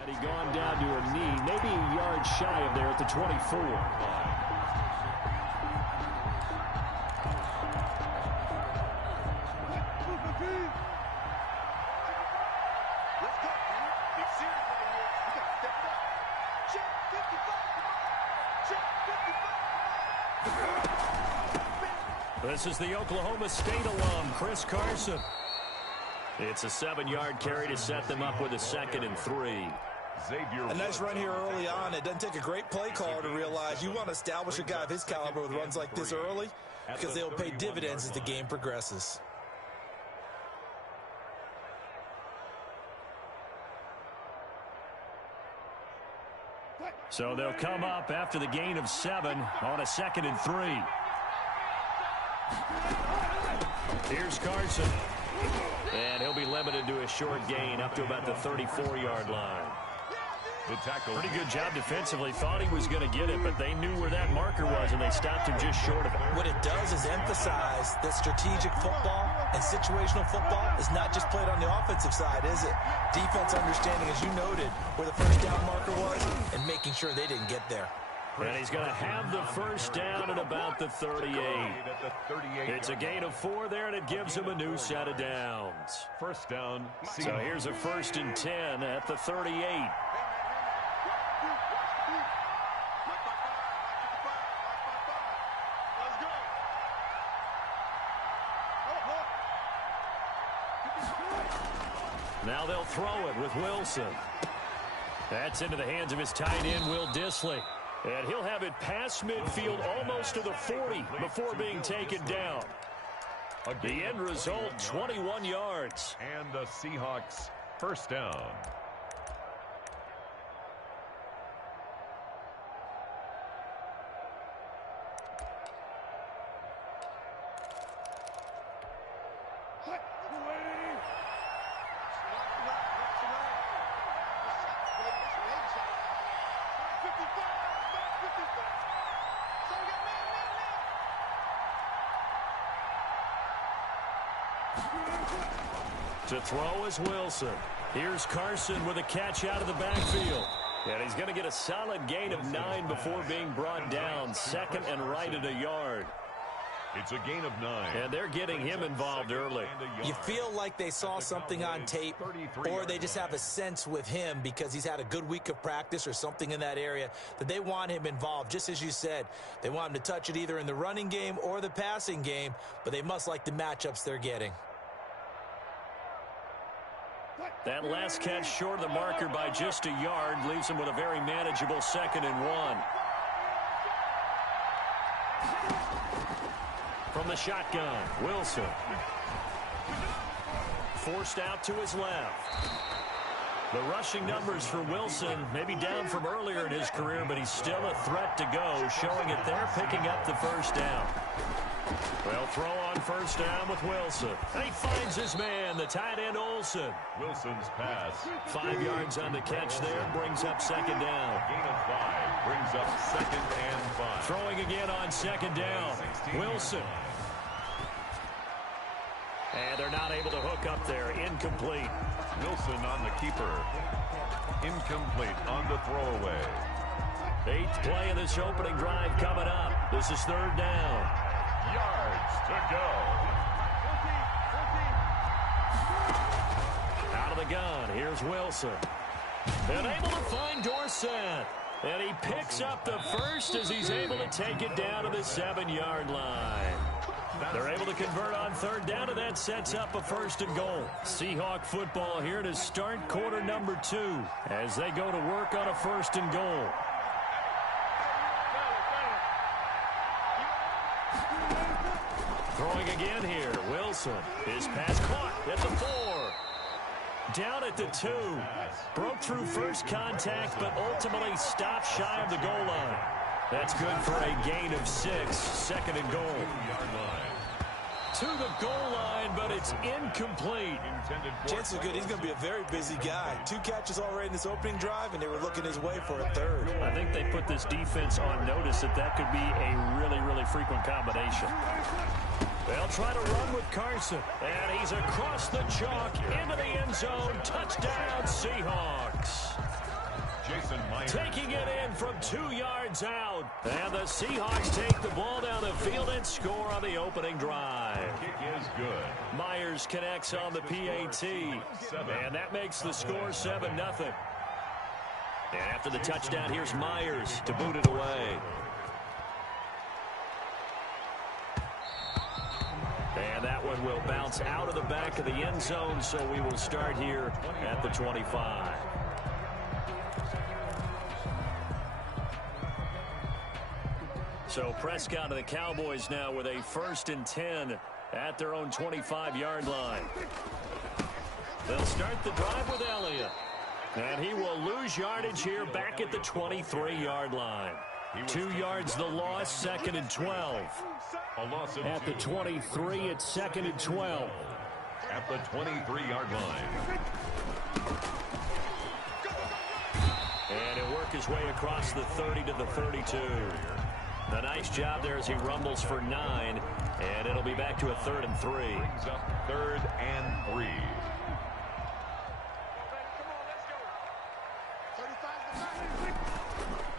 And he gone down to her knee, maybe a yard shy of there at the 24. This is the Oklahoma State alum, Chris Carson. It's a 7-yard carry to set them up with a 2nd and 3. A nice run here early on. It doesn't take a great play caller to realize you want to establish a guy of his caliber with runs like this early because they'll pay dividends as the game progresses. So they'll come up after the gain of 7 on a 2nd and 3. Here's Carson. And he'll be limited to a short gain up to about the 34-yard line. The tackle. Pretty good job defensively. Thought he was going to get it, but they knew where that marker was, and they stopped him just short of it. What it does is emphasize that strategic football and situational football is not just played on the offensive side, is it? Defense understanding, as you noted, where the first down marker was and making sure they didn't get there. And he's going to have the first down at about the 38. It's a gain of 4 there, and it gives him a new set of downs. First down. So here's a 1st and 10 at the 38. Now they'll throw it with Wilson. That's into the hands of his tight end, Will Dissly. And he'll have it past midfield almost to the 40 before being taken down. The end result, 21 yards. And the Seahawks first down. To throw is Wilson. Here's Carson with a catch out of the backfield. And he's going to get a solid gain of 9 before being brought down. 2nd and right at a yard. It's a gain of 9. And they're getting him involved early. You feel like they saw something on tape, or they just have a sense with him because he's had a good week of practice or something in that area that they want him involved. Just as you said, they want him to touch it either in the running game or the passing game, but they must like the matchups they're getting. That last catch short of the marker by just a yard leaves him with a very manageable 2nd and 1. From the shotgun, Wilson. Forced out to his left. The rushing numbers for Wilson may be down from earlier in his career, but he's still a threat to go, showing it there, picking up the first down. Well, throw on first down with Wilson. And he finds his man, the tight end Olsen. Wilson's pass. 5 yards on the catch there, brings up 2nd down. Gain of 5 brings up 2nd and 5. Throwing again on 2nd down. Wilson. And they're not able to hook up there. Incomplete. Wilson on the keeper. Incomplete on the throwaway. 8th play of this opening drive coming up. This is 3rd down. Yards to go. Out of the gun, here's Wilson. And able to find Dorsett. And he picks up the first as he's able to take it down to the 7-yard line. They're able to convert on 3rd down, and that sets up a 1st and goal. Seahawk football here to start quarter number 2 as they go to work on a 1st and goal. Throwing again here, Wilson. His pass caught at the 4. Down at the 2. Broke through first contact, but ultimately stopped shy of the goal line. That's good for a gain of 6. 2nd and goal. To the goal line, but it's incomplete. Chances are good he's going to be a very busy guy. 2 catches already in this opening drive, and they were looking his way for a 3rd. I think they put this defense on notice that could be a really, really frequent combination. They'll try to run with Carson, and he's across the chalk into the end zone. Touchdown, Seahawks. Taking it in from 2 yards out. And the Seahawks take the ball down the field and score on the opening drive. Kick is good. Myers connects on the PAT. And that makes the score 7-0. And after the touchdown, here's Myers to boot it away. And that one will bounce out of the back of the end zone, so we will start here at the 25. So Prescott of the Cowboys now with a 1st and 10 at their own 25-yard line. They'll start the drive with Elliott. And he will lose yardage here back at the 23-yard line. 2 yards the loss, 2nd and 12. At the 23, it's 2nd and 12. At the 23-yard line. And he'll work his way across the 30 to the 32. A nice job there as he rumbles for 9. And it'll be back to a 3rd and 3. Brings up 3rd and 3.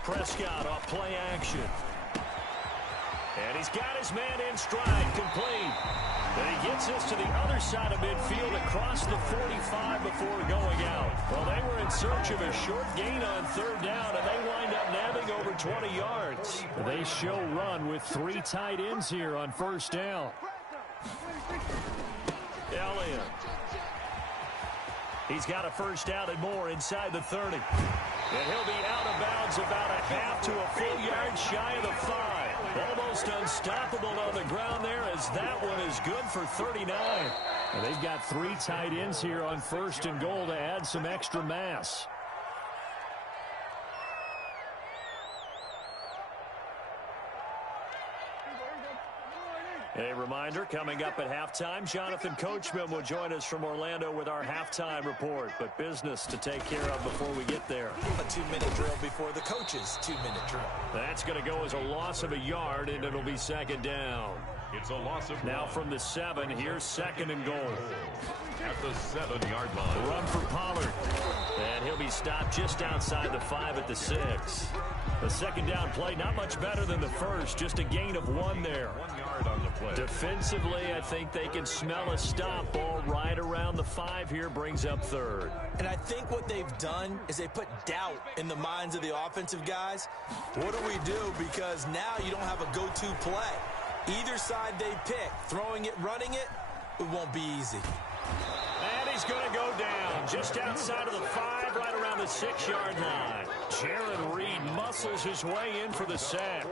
Prescott off play action. And he's got his man in stride, complete. And he gets us to the other side of midfield across the 45 before going out. Well, they were in search of a short gain on 3rd down, and they wind up nabbing over 20 yards. They show run with 3 tight ends here on 1st down. Elliott. He's got a 1st down and more inside the 30. And he'll be out of bounds about a half to a full yard shy of the 5. Almost unstoppable on the ground there as that one is good for 39. And they've got 3 tight ends here on 1st and goal to add some extra mass. A reminder, coming up at halftime, Jonathan Coachman will join us from Orlando with our halftime report. But business to take care of before we get there. A 2-minute drill before the coach's 2-minute drill. That's going to go as a loss of a yard, and it'll be 2nd down. It's a loss of now from the 7, here's 2nd and goal. At the 7-yard line. Run for Pollard. And he'll be stopped just outside the 5 at the 6. The 2nd down play, not much better than the first, just a gain of 1 there. 1 yard on the play. Defensively, I think they can smell a stop. Ball right around the 5 here, brings up 3rd. And I think what they've done is they put doubt in the minds of the offensive guys. What do we do? Because now you don't have a go-to play. Either side they pick, throwing it, running it, it won't be easy. And he's going to go down just outside of the 5, right around the 6-yard line. Jaron Reed muscles his way in for the sack.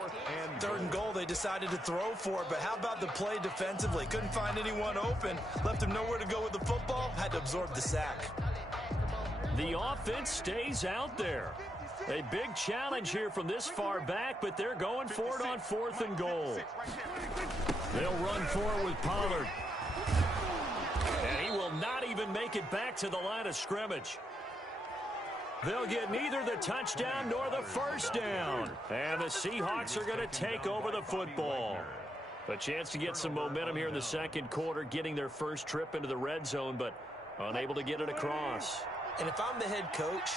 3rd and goal, they decided to throw for it, but how about the play defensively? Couldn't find anyone open, left him nowhere to go with the football, had to absorb the sack. The offense stays out there. A big challenge here from this far back, but they're going for it on 4th and goal. They'll run for it with Pollard. And he will not even make it back to the line of scrimmage. They'll get neither the touchdown nor the 1st down. And the Seahawks are going to take over the football. A chance to get some momentum here in the 2nd quarter, getting their first trip into the red zone, but unable to get it across. And if I'm the head coach,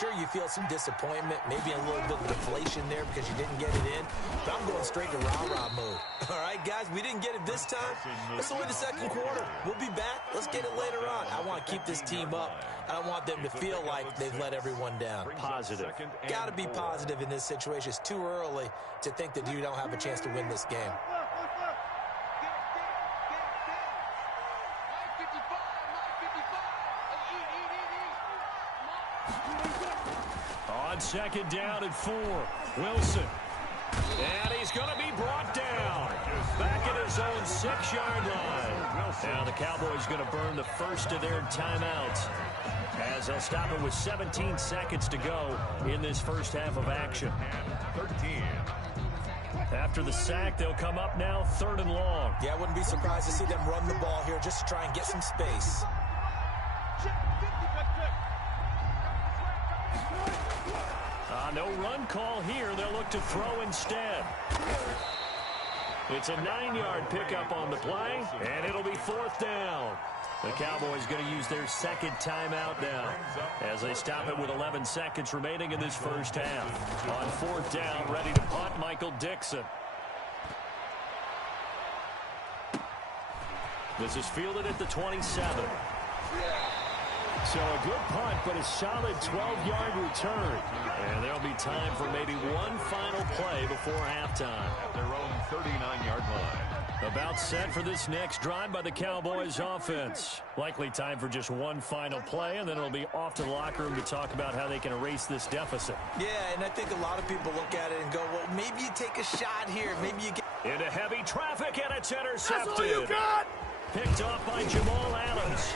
sure, you feel some disappointment, maybe a little bit of deflation there because you didn't get it in. But I'm going straight to rah-rah mode. All right, guys, we didn't get it this time. It's only the 2nd quarter. We'll be back. Let's get it later on. I want to keep this team up. I don't want them to feel like they've let everyone down. Positive. Got to be positive in this situation. It's too early to think that you don't have a chance to win this game. On 2nd down and 4, Wilson. And he's going to be brought down back at his own 6-yard line. Now the Cowboys going to burn the first of their timeouts as they'll stop it with 17 seconds to go in this first half of action. 13. After the sack, they'll come up now 3rd and long. Yeah, I wouldn't be surprised to see them run the ball here just to try and get some space. No run call here. They'll look to throw instead. It's a 9-yard pickup on the play, and it'll be 4th down. The Cowboys going to use their second timeout now as they stop it with 11 seconds remaining in this first half. On fourth down, ready to punt, Michael Dixon. This is fielded at the 27. So a good punt, but a solid 12-yard return. And there'll be time for maybe one final play before halftime. At their own 39-yard line. About set for this next drive by the Cowboys offense. Likely time for just one final play, and then it'll be off to the locker room to talk about how they can erase this deficit. Yeah, and I think a lot of people look at it and go, well, maybe you take a shot here. Maybe you get... Into heavy traffic, and it's intercepted. That's all you got! Picked off by Jamal Adams.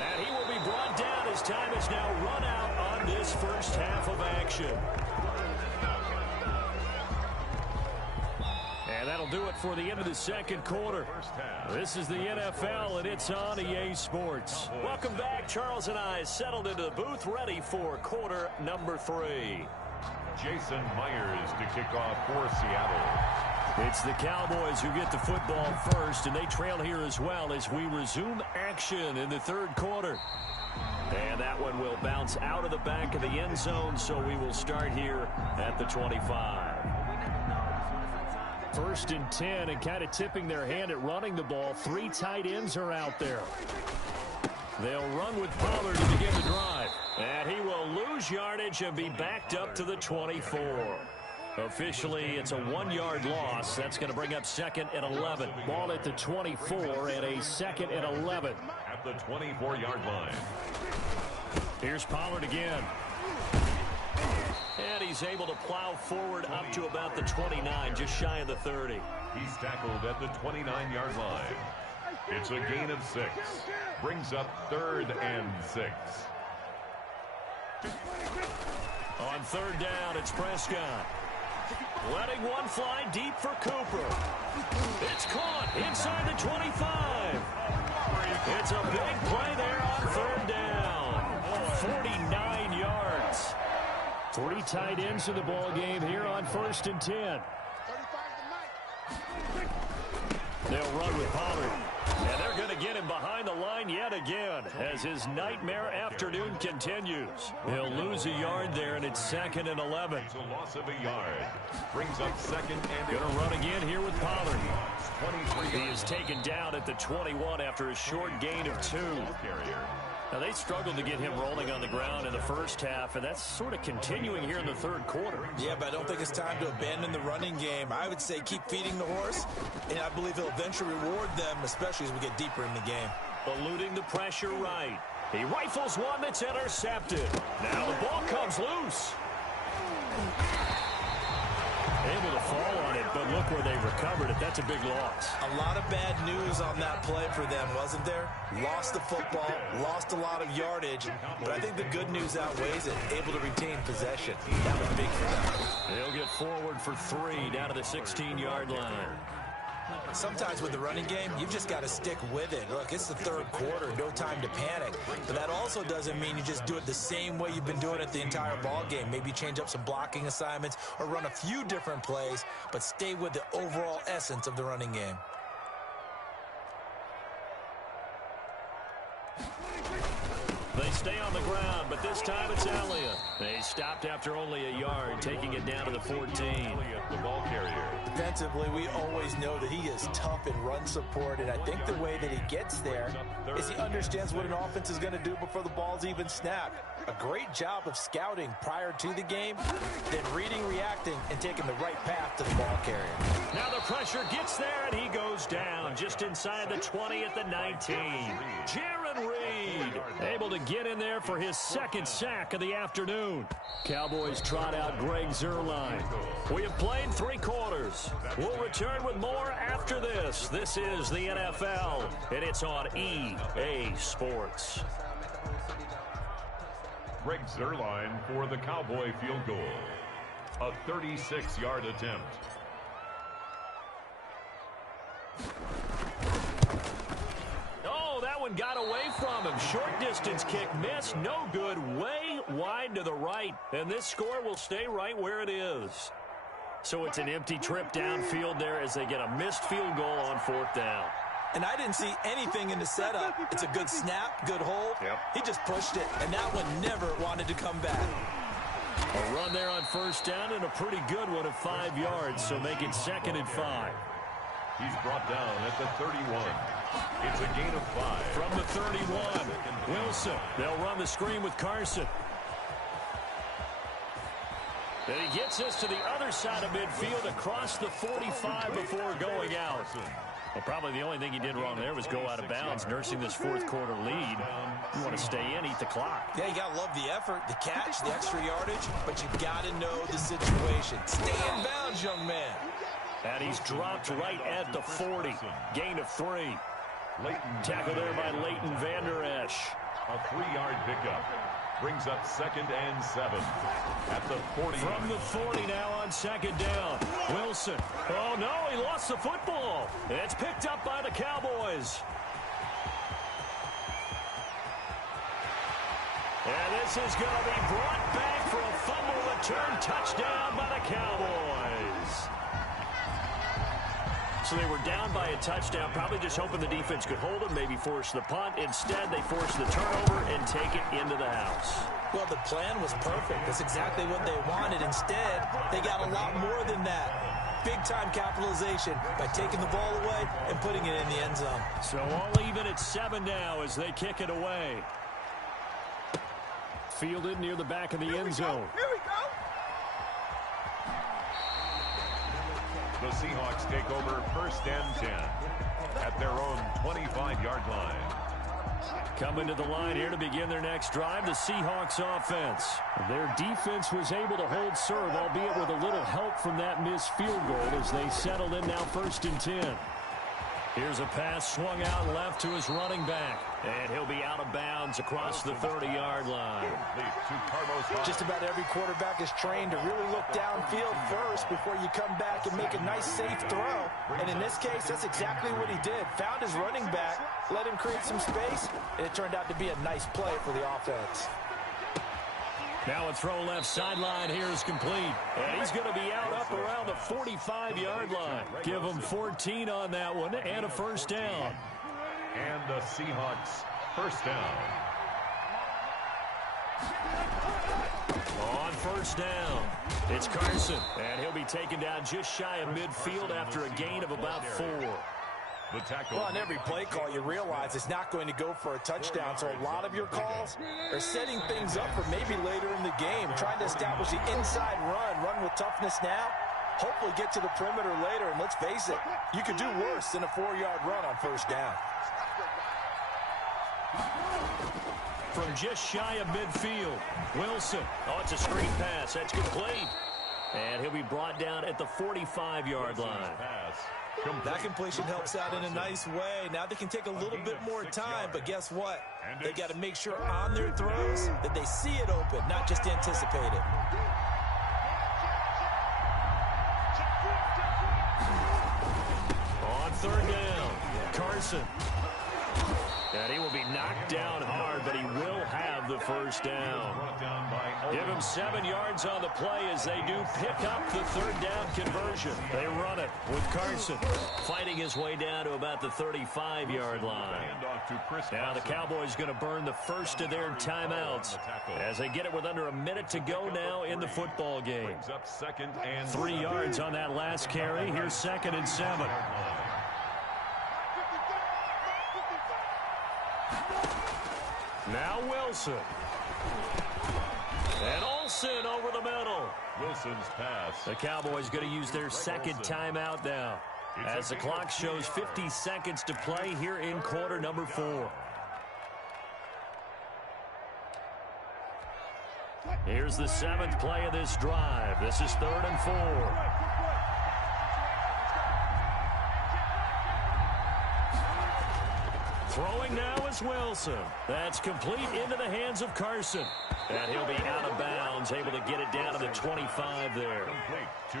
And he will be brought down as time is now run out on this first half of action. And that'll do it for the end of the second quarter. This is the NFL, and it's on EA Sports. Welcome back. Charles and I settled into the booth, ready for quarter number 3. Jason Myers to kick off for Seattle. It's the Cowboys who get the football first, and they trail here as well as we resume action in the third quarter. And that one will bounce out of the back of the end zone, so we will start here at the 25. First and 10, and kind of tipping their hand at running the ball. 3 tight ends are out there. They'll run with Pollard to begin the drive. And he will lose yardage and be backed up to the 24. Officially, it's a 1-yard loss. That's going to bring up 2nd and 11. Ball at the 24 and a 2nd and 11. At the 24-yard line. Here's Pollard again. And he's able to plow forward up to about the 29, just shy of the 30. He's tackled at the 29-yard line. It's a gain of 6. Brings up 3rd and 6. On 3rd down, it's Prescott. Letting one fly deep for Cooper. It's caught inside the 25. It's a big play there on 3rd down. 49 yards. 3 tight ends in the ball game here on 1st and 10. They'll run with Pollard. And they're going to get him behind the line yet again as his nightmare afternoon continues. He'll lose a yard there, and it's 2nd and 11. It's a loss of a yard. Brings up 2nd and going to run again here with Pollard. He is taken down at the 21 after a short gain of 2. Now, they struggled to get him rolling on the ground in the first half, and that's sort of continuing here in the third quarter. Yeah, but I don't think it's time to abandon the running game. I would say keep feeding the horse, and I believe he'll eventually reward them, especially as we get deeper in the game. Eluding the pressure right. He rifles one that's intercepted. Now the ball comes loose. Able to fall on it, but look where they recovered it. That's a big loss. A lot of bad news on that play for them, wasn't there? Lost the football, lost a lot of yardage, but I think the good news outweighs it. Able to retain possession. That was big for them. They'll get forward for 3 down to the 16-yard line. Sometimes with the running game, you've just got to stick with it. Look, it's the third quarter, no time to panic. But that also doesn't mean you just do it the same way you've been doing it the entire ball game. Maybe change up some blocking assignments or run a few different plays, but stay with the overall essence of the running game. They stay on the ground, but this time it's Elliott. They stopped after only a yard, taking it down to the 14. The ball carrier. Defensively, we always know that he is tough in run support, and I think the way that he gets there is he understands what an offense is going to do before the ball's even snapped. A great job of scouting prior to the game, then reading, reacting, and taking the right path to the ball carrier. Now the pressure gets there, and he goes down just inside the 20 at the 19. Jaron Reed able to get in there for his 2nd sack of the afternoon. Cowboys trot out Greg Zuerlein. We have played 3 quarters. We'll return with more after this. This is the NFL, and it's on EA Sports. Greg Zuerlein for the Cowboy field goal. A 36-yard attempt. Oh, that one got away from him. Short distance kick missed. No good. Way wide to the right. And this score will stay right where it is. So it's an empty trip downfield there as they get a missed field goal on 4th down. And I didn't see anything in the setup. It's a good snap, good hold. Yep. He just pushed it, and that one never wanted to come back. A run there on first down and a pretty good one of 5 yards, so make it 2nd and 5. He's brought down at the 31. It's a gain of 5. From the 31, Wilson. They'll run the screen with Carson. And he gets us to the other side of midfield across the 45 before going out. Well, probably the only thing he did wrong there was go out of bounds, nursing this fourth quarter lead. You want to stay in, eat the clock. Yeah, you got to love the effort, the catch, the extra yardage, but you got to know the situation. Stay in bounds, young man. And he's dropped right at the 40. Gain of 3. Tackle there by Leighton Vander Esch. A 3-yard pickup. Brings up 2nd and 7 at the 40. From the 40 now on 2nd down. Wilson. Oh, no, he lost the football. It's picked up by the Cowboys. And this is going to be brought back for a fumble return touchdown by the Cowboys. So they were down by a touchdown, probably just hoping the defense could hold them, maybe force the punt. Instead, they forced the turnover and take it into the house. Well, the plan was perfect. That's exactly what they wanted. Instead, they got a lot more than that. Big-time capitalization by taking the ball away and putting it in the end zone. So all even at 7 now as they kick it away. Fielded near the back of the end zone. Here we go. The Seahawks take over 1st and 10 at their own 25-yard line. Coming to the line here to begin their next drive, the Seahawks offense. Their defense was able to hold serve, albeit with a little help from that missed field goal as they settled in now 1st and 10. Here's a pass swung out left to his running back. And he'll be out of bounds across the 30-yard line. Just about every quarterback is trained to really look downfield first before you come back and make a nice, safe throw. And in this case, that's exactly what he did. Found his running back, let him create some space, and it turned out to be a nice play for the offense. Now a throw left sideline here is complete. And he's going to be out up around the 45-yard line. Give him 14 on that one and a 1st down. And the Seahawks 1st down. On 1st down, it's Carson. And he'll be taken down just shy of midfield after a gain of about 4. Well, on every play call, you realize it's not going to go for a touchdown, so a lot of your calls are setting things up for maybe later in the game, trying to establish the inside run with toughness now, hopefully get to the perimeter later, and let's face it, you could do worse than a 4-yard run on 1st down. From just shy of midfield, Wilson. Oh, it's a screen pass. That's complete. And he'll be brought down at the 45-yard line. That completion helps out in a nice way. Now they can take a little bit more time, but guess what? They got to make sure on their throws that they see it open, not just anticipate it. On 3rd down, Carson. And he will be knocked down hard, but he will have the 1st down. Give him 7 yards on the play as they do pick up the 3rd down conversion. They run it with Carson fighting his way down to about the 35-yard line. Now the Cowboys going to burn the first of their timeouts as they get it with under a minute to go now in the football game. 3 yards on that last carry. Here's 2nd and 7. Now Wilson. And Olsen over the middle. Wilson's pass. The Cowboys going to use their 2nd timeout now as the clock shows 50 seconds to play here in quarter number 4. Here's the 7th play of this drive. This is 3rd and 4. Throwing now is Wilson. That's complete into the hands of Carson. And he'll be out of bounds, able to get it down to the 25 there.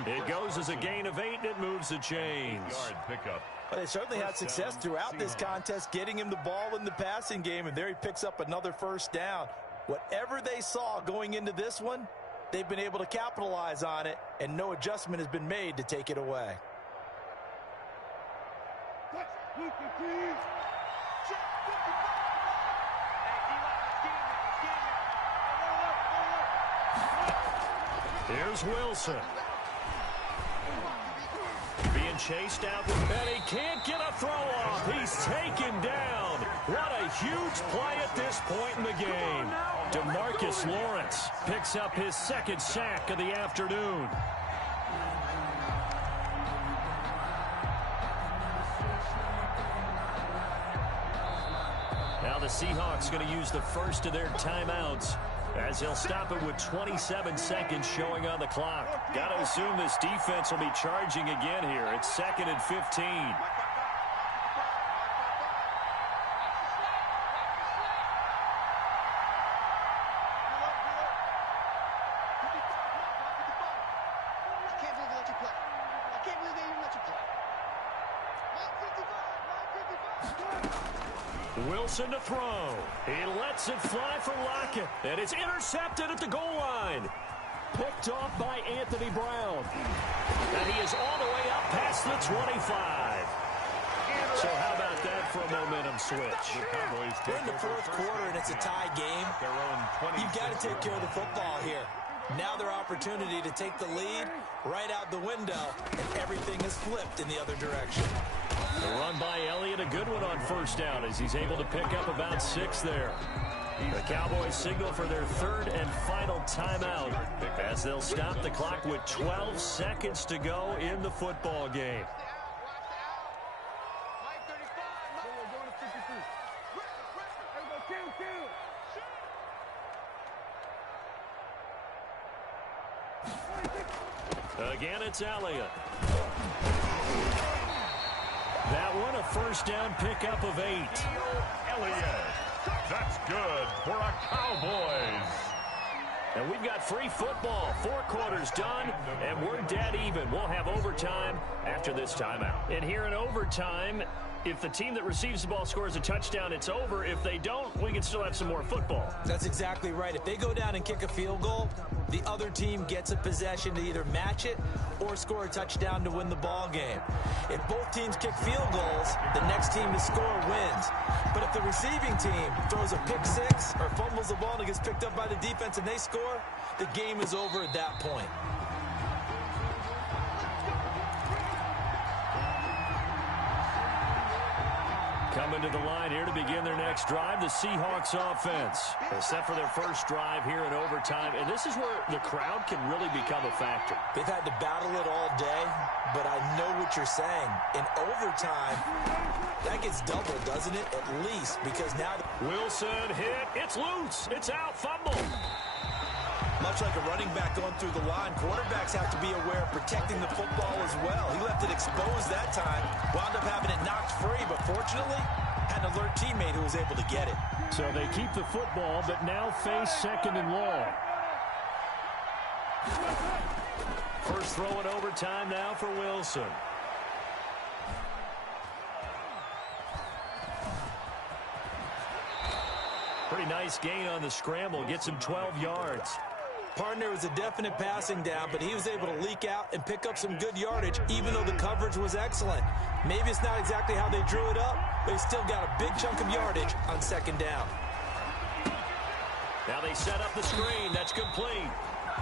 It goes as a gain of 8, and it moves the chains. Well, they certainly had success throughout this contest, getting him the ball in the passing game, and there he picks up another 1st down. Whatever they saw going into this one, they've been able to capitalize on it, and no adjustment has been made to take it away. Here's Wilson. Being chased out, and he can't get a throw off. He's taken down. What a huge play at this point in the game. DeMarcus Lawrence picks up his second sack of the afternoon. Now the Seahawks going to use the first of their timeouts, as he'll stop it with 27 seconds showing on the clock. Got to assume this defense will be charging again here. It's 2nd and 15. Wilson to throw. He lets it fly for Lockett, and it's intercepted at the goal line. Picked off by Anthony Brown. And he is all the way up past the 25. So how about that for a momentum switch? We're in the fourth quarter, and it's a tie game. You've got to take care of the football here. Now their opportunity to take the lead right out the window, and everything is flipped in the other direction. The run by Elliott, a good one on first down as he's able to pick up about 6 there. The Cowboys signal for their third and final timeout as they'll stop the clock with 12 seconds to go in the football game. Again, it's Elliott. That one, a first down pickup of 8. Elliott. That's good for a Cowboys. And we've got free football. 4 quarters done, and we're dead even. We'll have overtime after this timeout. And here in overtime, if the team that receives the ball scores a touchdown, it's over. If they don't, we can still have some more football. That's exactly right. If they go down and kick a field goal, the other team gets a possession to either match it or score a touchdown to win the ball game. If both teams kick field goals, the next team to score wins. But if the receiving team throws a pick 6 or fumbles the ball and it gets picked up by the defense and they score, the game is over at that point. Coming to the line here to begin their next drive, the Seahawks offense. They're set for their first drive here in overtime, and this is where the crowd can really become a factor. They've had to battle it all day, but I know what you're saying. In overtime, that gets doubled, doesn't it? At least, because now... Wilson hit. It's loose. It's out. Fumble. Much like a running back going through the line, quarterbacks have to be aware of protecting the football as well. He left it exposed that time, wound up having it knocked free, but fortunately, had an alert teammate who was able to get it. So they keep the football, but now face 2nd and long. First throw in overtime now for Wilson. Pretty nice gain on the scramble. Gets him 12 yards. Partner was a definite passing down, but he was able to leak out and pick up some good yardage, even though the coverage was excellent. Maybe it's not exactly how they drew it up, but he still got a big chunk of yardage on 2nd down. Now they set up the screen. That's complete.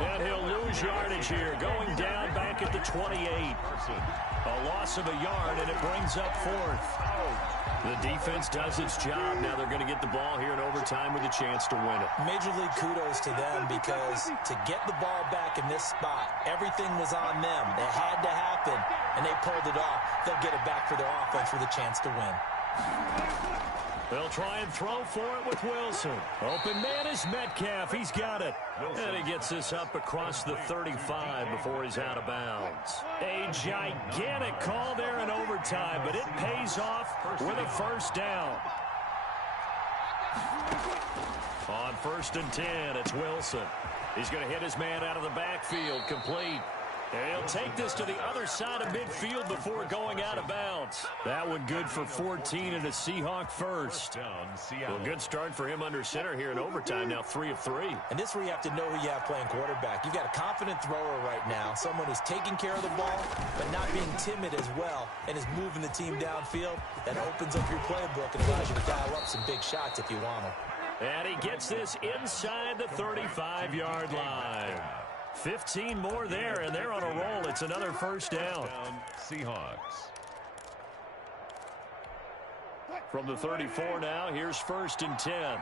And he'll lose yardage here, going down back at the 28. A loss of a yard, and it brings up 4th. The defense does its job. Now they're going to get the ball here in overtime with a chance to win it. Major league kudos to them, because to get the ball back in this spot, everything was on them. It had to happen, and they pulled it off. They'll get it back for their offense with a chance to win. They'll try and throw for it with Wilson. Open man is Metcalf. He's got it. And he gets this up across the 35 before he's out of bounds. A gigantic call there in overtime, but it pays off with a first down. On 1st and 10, it's Wilson. He's going to hit his man out of the backfield, complete. And he'll take this to the other side of midfield before going out of bounds. That one good for 14 and a Seahawk first. Well, good start for him under center here in overtime. Now 3 of 3. And this is where you have to know who you have playing quarterback. You've got a confident thrower right now, someone who's taking care of the ball, but not being timid as well, and is moving the team downfield. That opens up your playbook and allows you to dial up some big shots if you want them. And he gets this inside the 35-yard line. 15 more there, and they're on a roll. It's another first down. Seahawks. From the 34 now, here's 1st and 10.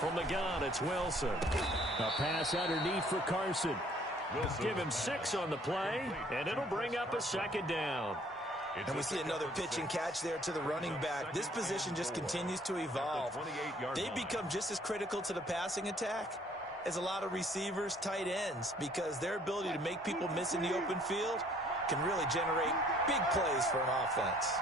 From the gun, it's Wilson. A pass underneath for Carson. Give him 6 on the play, and it'll bring up a 2nd down. And we see another pitch and catch there to the running back. This position just continues to evolve. They become just as critical to the passing attack as a lot of receivers, tight ends, because their ability to make people miss in the open field can really generate big plays for an offense.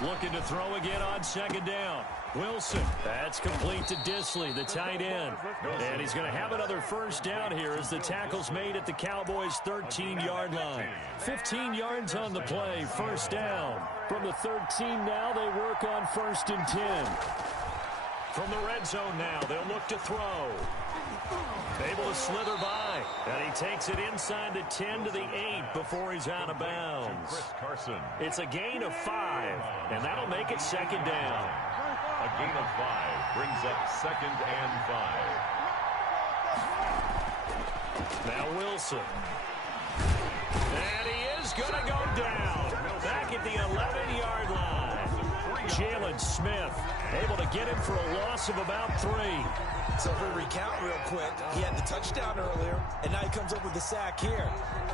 Looking to throw again on 2nd down. Wilson, that's complete to Disley, the tight end. And he's going to have another first down here as the tackle's made at the Cowboys' 13-yard line. 15 yards on the play, first down. From the 13 now, they work on 1st and 10. From the red zone now, they'll look to throw. Able to slither by, and he takes it inside the 10 to the 8 before he's out of bounds. It's a gain of 5, and that'll make it 2nd down. A gain of 5 brings up 2nd and 5. Now Wilson. And he is going to go down. Back at the 11-yard line. Jalen Smith able to get him for a loss of about 3. So if we recount real quick, he had the touchdown earlier, and now he comes up with the sack here.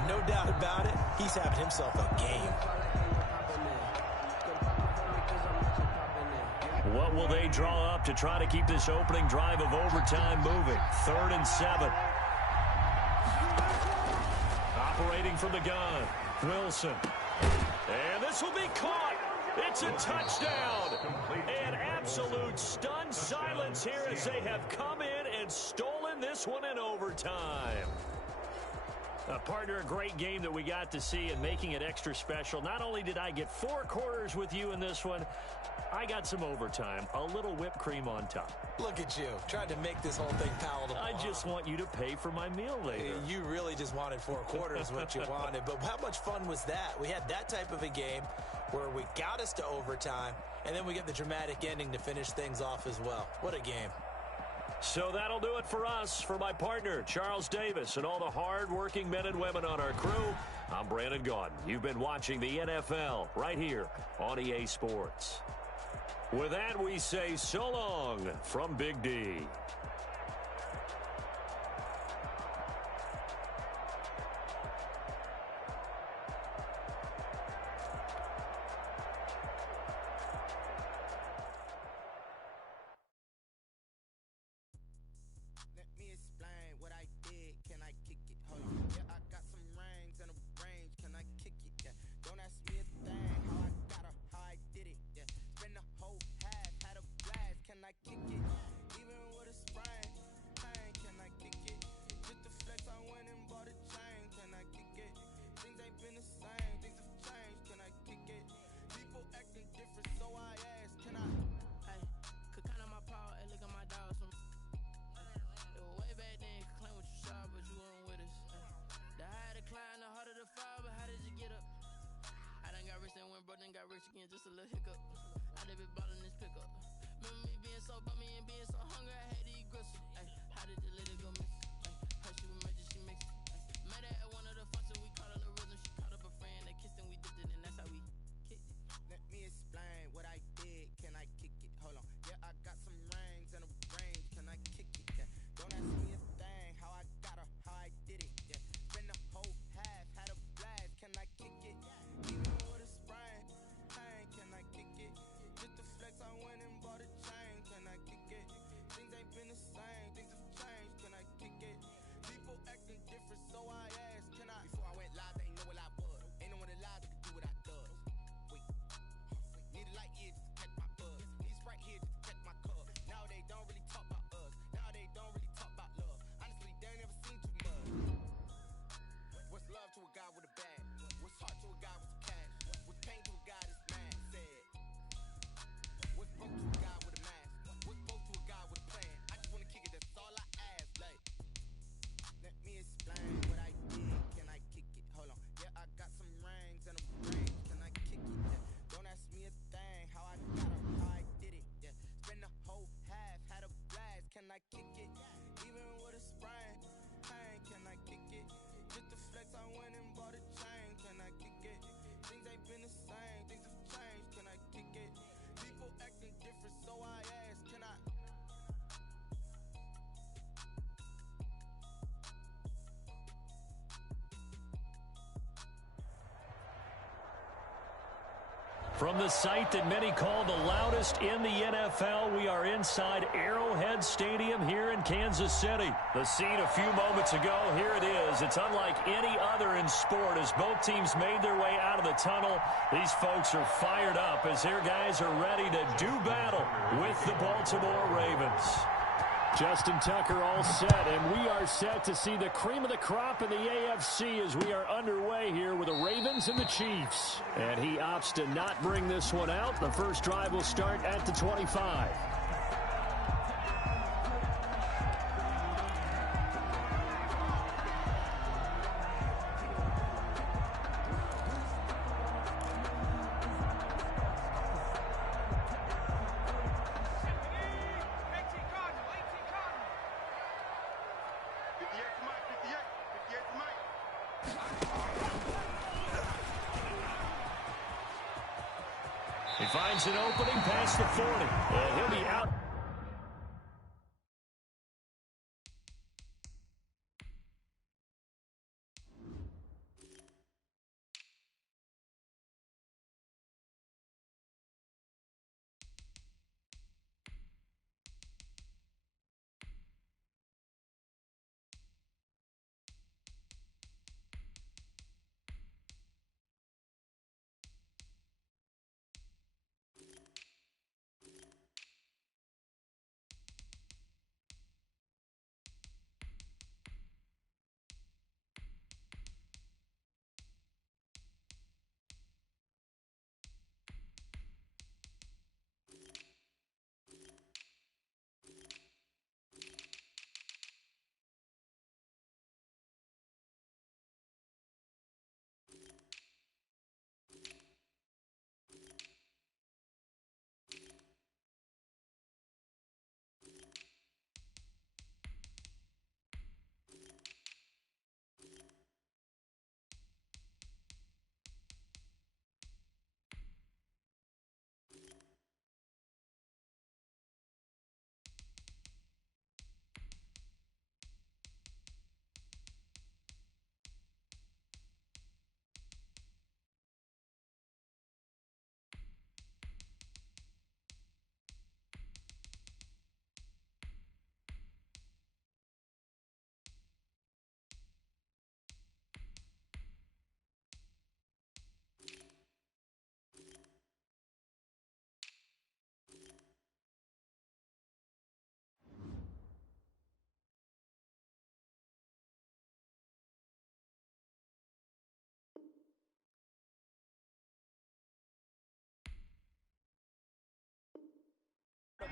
No doubt about it, he's having himself a game. What will they draw up to try to keep this opening drive of overtime moving? 3rd and 7. Operating from the gun, Wilson. And this will be caught. It's a touchdown. An absolute stunned silence here as they have come in and stolen this one in overtime. Partner, a great game that we got to see and making it extra special. Not only did I get 4 quarters with you in this one, I got some overtime, a little whipped cream on top. Look at you, trying to make this whole thing palatable. I just want you to pay for my meal later. You really just wanted 4 quarters, what you wanted. But how much fun was that? We had that type of a game where we got us to overtime, and then we get the dramatic ending to finish things off as well. What a game. So that'll do it for us. For my partner, Charles Davis, and all the hard-working men and women on our crew, I'm Brandon Gaudin. You've been watching the NFL right here on EA Sports. With that, we say so long from Big D. Got rich again, just a little hiccup. I done been ballin' this pickup. Remember me being so bummy and being so hungry, I had to eat gristle. Ay, how did the lady go miss? Ay, her she was magic, she mixed it. Met her at one of the functions, we called her the rhythm. She caught up a friend, they kissed and we dipped it, and that's how we kicked it. Let me explain what I did, can I kick it? Hold on, yeah, I got some rings and a range, can I kick it? Yeah, don't ask me a thing, how I got her, how I did it. Yeah, spend the whole half, had a blast, can I kick it? Even with a sprain. Can I kick it? Just the flex, I went and bought a chain. Can I kick it? Things ain't been From the site that many call the loudest in the NFL, we are inside Arrowhead Stadium here in Kansas City. The scene a few moments ago, here it is. It's unlike any other in sport as both teams made their way out of the tunnel. These folks are fired up as their guys are ready to do battle with the Baltimore Ravens. Justin Tucker all set, and we are set to see the cream of the crop in the AFC as we are underway here with the Ravens and the Chiefs. And he opts to not bring this one out. The first drive will start at the 25. He finds an opening past the 40, and he'll be out.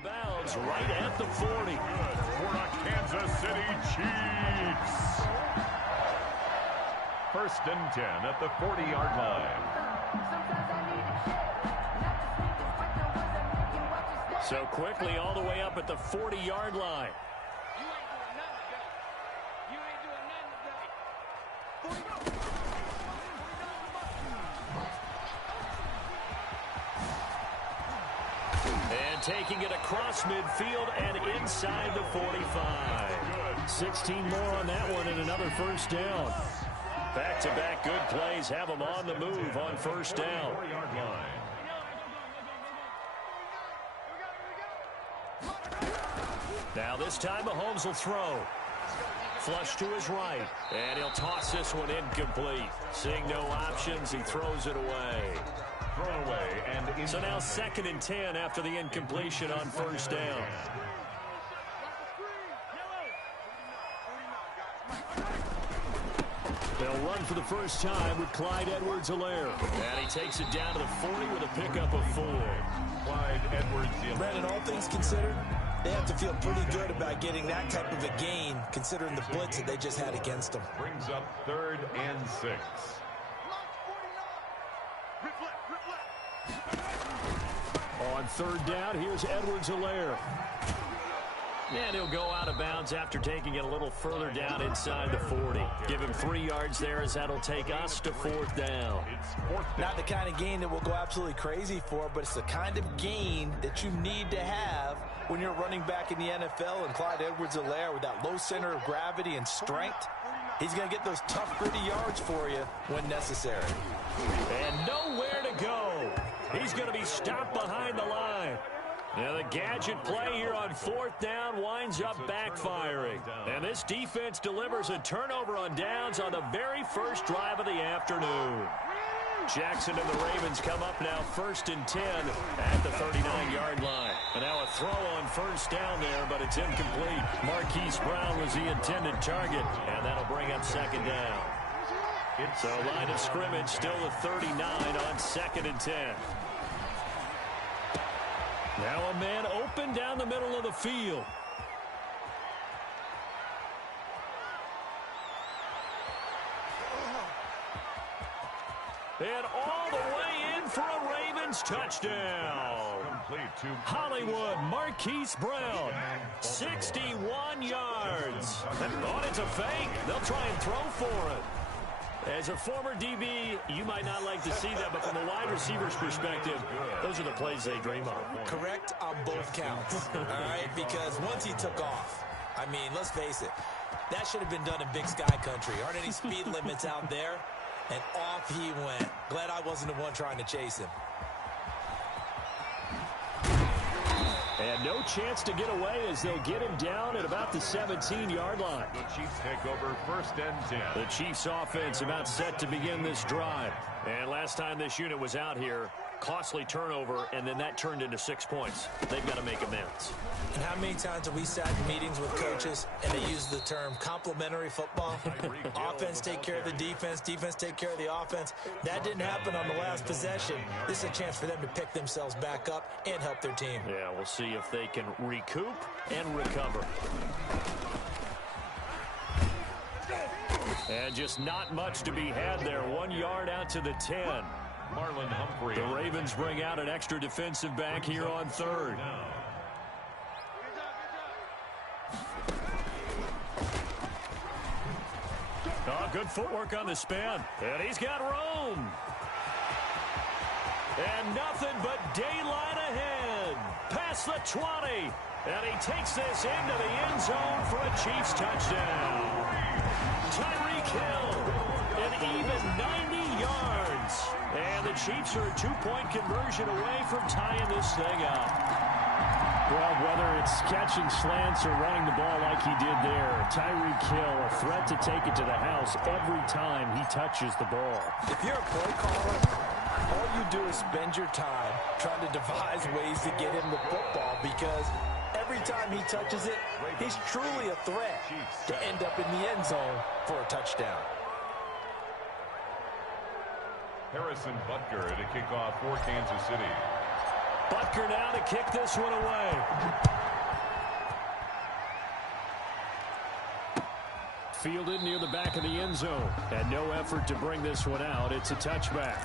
Bounds right at the 40. Good for the Kansas City Chiefs. First and 10 at the 40-yard line. So quickly all the way up at the 40-yard line. And taking it across midfield and inside the 45. 16 more on that one and another first down. Back-to-back good plays have them on the move on first down. Now this time Mahomes will throw. Flush to his right. And he'll toss this one incomplete. Seeing no options, he throws it away. Thrown away and so now 2nd and 10 after the incompletion on first down. They'll run for the first time with Clyde Edwards-Helaire. And he takes it down to the 40 with a pickup of 4. Clyde Edwards-Helaire. Brandon, all things considered, they have to feel pretty good about getting that type of a gain, considering the blitz that they just had against them. Brings up 3rd and 6. On 3rd down, here's Edwards-Helaire. And he'll go out of bounds after taking it a little further down inside the 40. Give him 3 yards there as that'll take us to 4th down. Not the kind of gain that we'll go absolutely crazy for, but it's the kind of gain that you need to have when you're running back in the NFL. And Clyde Edwards-Helaire, with that low center of gravity and strength, he's going to get those tough, gritty yards for you when necessary. And nowhere to go. He's going to be stopped behind the line. Now the gadget play here on 4th down winds up backfiring. And this defense delivers a turnover on downs on the very first drive of the afternoon. Jackson and the Ravens come up now 1st and 10 at the 39-yard line. And now a throw on 1st down there, but it's incomplete. Marquise Brown was the intended target, and that'll bring up 2nd down. So line of scrimmage still the 39 on 2nd and 10. Now a man open down the middle of the field. And all the way in for a Ravens touchdown. Hollywood Marquise Brown, 61 yards. Thought it's a fake. They'll try and throw for it. As a former DB, you might not like to see that, but from a wide receiver's perspective, those are the plays they dream of. Correct on both counts, all right? Because once he took off, I mean, let's face it, that should have been done in Big Sky Country. Aren't any speed limits out there? And off he went. Glad I wasn't the one trying to chase him. And no chance to get away as they'll get him down at about the 17-yard line. The Chiefs take over 1st and 10. The Chiefs offense about set to begin this drive. And last time this unit was out here, costly turnover, and then that turned into 6 points. They've got to make amends. And how many times have we sat in meetings with coaches and they use the term complementary football? Offense take care of the defense, defense take care of the offense. That didn't happen on the last possession. This is a chance for them to pick themselves back up and help their team. Yeah, we'll see if they can recoup and recover. And just not much to be had there. 1 yard out to the 10. Marlon Humphrey. The Ravens bring out an extra defensive back here on 3rd. Oh, good footwork on the spin. And he's got room. And nothing but daylight ahead. Past the 20. And he takes this into the end zone for a Chiefs touchdown. Tyreek Hill, an even 90 yards. And the Chiefs are a 2-point conversion away from tying this thing up. Well, whether it's catching slants or running the ball like he did there, Tyreek Hill, a threat to take it to the house every time he touches the ball. If you're a play caller, all you do is spend your time trying to devise ways to get him the football because every time he touches it, he's truly a threat to end up in the end zone for a touchdown. Harrison Butker to kick off for Kansas City. Butker now to kick this one away. Fielded near the back of the end zone. And no effort to bring this one out. It's a touchback.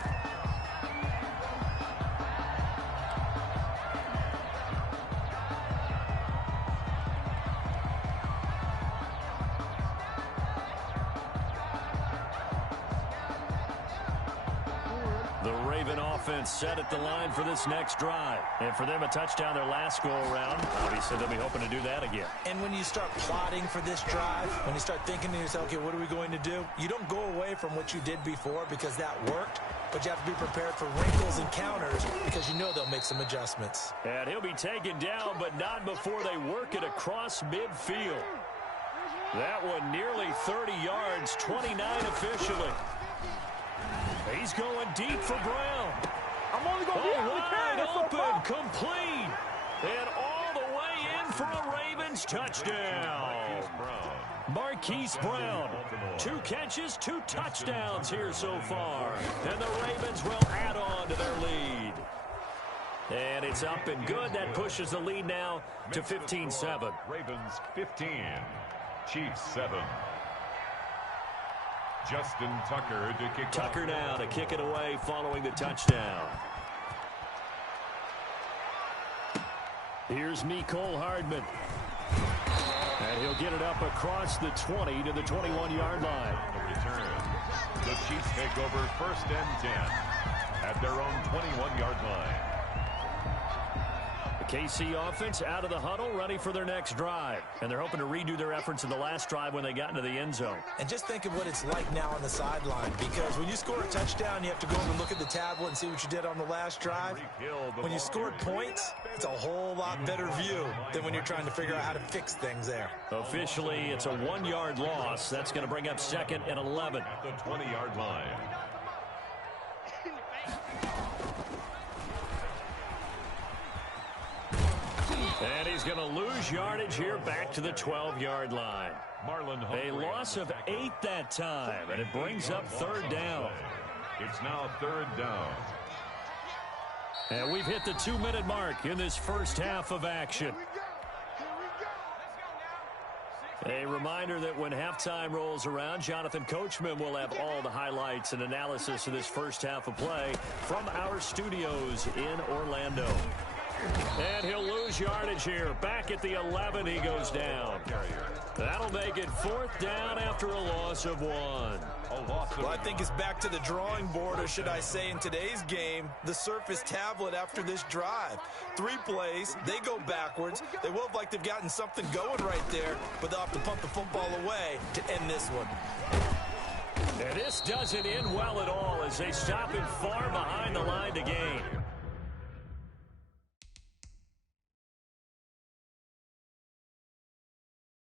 Set at the line for this next drive. And for them, a touchdown their last go-around. Obviously, they'll be hoping to do that again. And when you start plotting for this drive, when you start thinking to yourself, okay, what are we going to do? You don't go away from what you did before because that worked, but you have to be prepared for wrinkles and counters because you know they'll make some adjustments. And he'll be taken down, but not before they work it across midfield. That one nearly 30 yards, 29 officially. He's going deep for Brown. I'm only going to be wide open, complete, and all the way in for a Ravens touchdown. Marquise Brown, 2 catches, 2 touchdowns here so far, and the Ravens will add on to their lead. And it's up and good. That pushes the lead now to 15-7. Ravens 15, Chiefs 7. Justin Tucker to kick. Tucker now to kick it away following the touchdown. Here's Mecole Hardman. And he'll get it up across the 20 to the 21-yard line. Return. The Chiefs take over 1st and 10 at their own 21-yard line. The KC offense out of the huddle, ready for their next drive. And they're hoping to redo their efforts in the last drive when they got into the end zone. And just think of what it's like now on the sideline, because when you score a touchdown, you have to go over and look at the tablet and see what you did on the last drive. When you scored points, it's a whole lot better view than when you're trying to figure out how to fix things there. Officially, it's a 1-yard loss. That's going to bring up 2nd and 11. At the 20-yard line. And he's going to lose yardage here back to the 12-yard line. A loss of 8 that time, and it brings up 3rd down. It's now 3rd down. And we've hit the 2-minute mark in this first half of action. A reminder that when halftime rolls around, Jonathan Coachman will have all the highlights and analysis of this first half of play from our studios in Orlando. And he'll lose yardage here. Back at the 11, he goes down. That'll make it 4th down after a loss of 1. Well, I think it's back to the drawing board, or should I say in today's game, the Surface tablet after this drive. 3 plays, they go backwards. They will look like they've gotten something going right there, but they'll have to punt the football away to end this one. And this doesn't end well at all as they stop him far behind the line to gain.